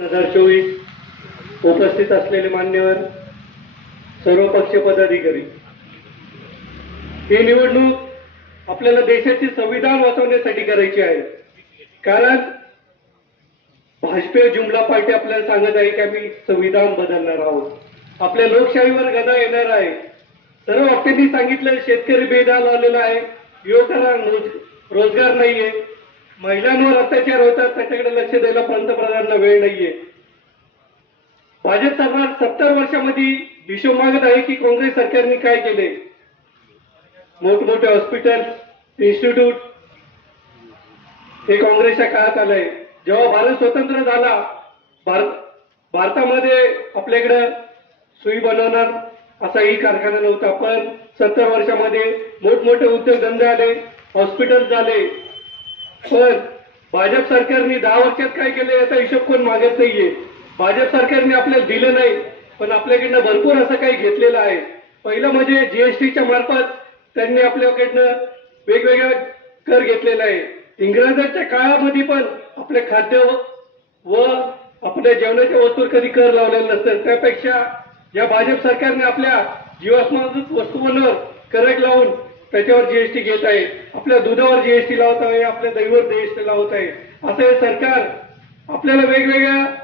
हजार चोवीस उपस्थित असलेले मान्यवर सर्व पक्ष पदाधिकारी. ही निवडणूक आपल्याला देशाचे संविधान वाचवण्यासाठी करायची आहे. कारण भाजपे जुमला पार्टी आपल्याला सांगत आहे की आम्ही संविधान बदलणार आहोत. आपल्या लोकशाहीवर गदा येणार आहे. सर्व वक्त्यांनी सांगितलं शेतकरी बेदाल आलेला आहे. युवकांना रोज- रोजगार नाहीये. महिलांवर अत्याचार होतात त्याच्याकडे लक्ष द्यायला पंतप्रधानांना वेळ नाहीये. भाजप सरकार सत्तर वर्षामध्ये हिशोब मागत आहे की काँग्रेस सरकारने काय केले मोठमोठे हॉस्पिटल इन्स्टिट्यूट हे काँग्रेसच्या काळात आलंय. जेव्हा भारत स्वतंत्र झाला भारत भारतामध्ये आपल्याकडं सुई बनवणार असाही कारखाना नव्हता पण सत्तर वर्षामध्ये मोठमोठे उद्योगधंदे आले हॉस्पिटल झाले पण भाजप सरकारने दहा वर्षात काय केलं याचा हिशोब कोण मागत नाहीये. भाजप सरकारने आपल्याला दिलं नाही पण आपल्याकडनं भरपूर असं काही घेतलेलं आहे. पहिलं म्हणजे जीएसटीच्या मार्फत त्यांनी आपल्याकडनं वेगवेगळा कर घेतलेला आहे. इंग्रजांच्या काळामध्ये पण आपले खाद्य व आपल्या जेवणाच्या वस्तूवर कधी कर लावलेला नसतं. त्यापेक्षा या भाजप सरकारने आपल्या जीवास्मारक वस्तूंवर करक लावून त्याच्यावर जीएसटी घेत आहे. आपल्या दुधावर जीएसटी लावत आहे आपल्या दहीवर जीएसटी लावत आहे. असं हे सरकार आपल्याला वेगवेगळ्या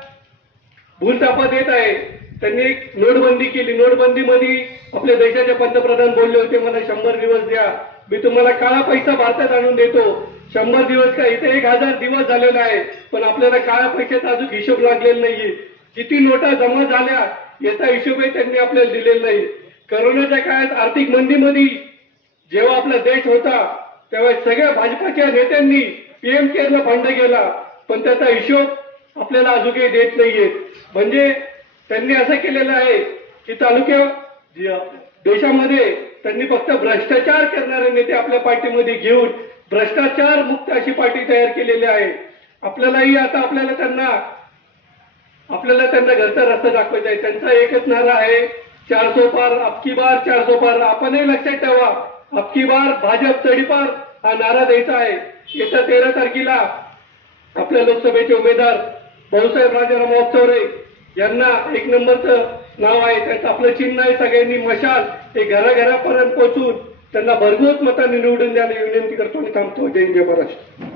भूलतापा देत आहे. त्यांनी एक नोटबंदी केली. नोटबंदीमध्ये आपल्या देशाचे पंतप्रधान बोलले होते मला शंभर दिवस द्या. मी तुम्हाला काळा पैसा भारतात आणून देतो. शंभर दिवस का? इथे एक हजार दिवस झालेला आहे. पण आपल्याला काळ्या पैशाचा अजून हिशोब लागलेला नाहीये. किती नोटा जमा झाल्या याचा हिशोबही त्यांनी आपल्याला दिलेला नाही. करोनाच्या काळात आर्थिक मंदीमध्ये जेव्हा आपला देश होता तेव्हा सगळ्या भाजपाच्या नेत्यांनी पीएम केअरला फंड केला. पण त्याचा हिशोब आपल्याला अजूनही देत नाहीये. म्हणजे त्यांनी असं केलेलं आहे की तालुक्या देशामध्ये त्यांनी फक्त भ्रष्टाचार करणारे नेते आपल्या पार्टीमध्ये घेऊन भ्रष्टाचार मुक्त अशी पार्टी तयार केलेली आहे. आपल्यालाही आता आपल्याला त्यांना आपल्याला त्यांना घरचा रस्ता दाखवायचा आहे. त्यांचा एकच नारा आहे चार सो पार अबकी बार चार सो पार आपणही लक्षात ठेवा. अबकी बार भाजप तडीपार हा नारा द्यायचा आहे. येत्या तेरा तारखेला आपल्या लोकसभेचे उमेदवार भाऊसाहेब राजाराम चौरे यांना एक नंबरचं नाव आहे. त्यांचं आपलं चिन्ह आहे सगळ्यांनी मशाल हे घराघरापर्यंत पोहोचून त्यांना भरघोस मतांनी निवडून द्यायला विनंती करतो आणि थांबतो. जय जय महाराष्ट्र.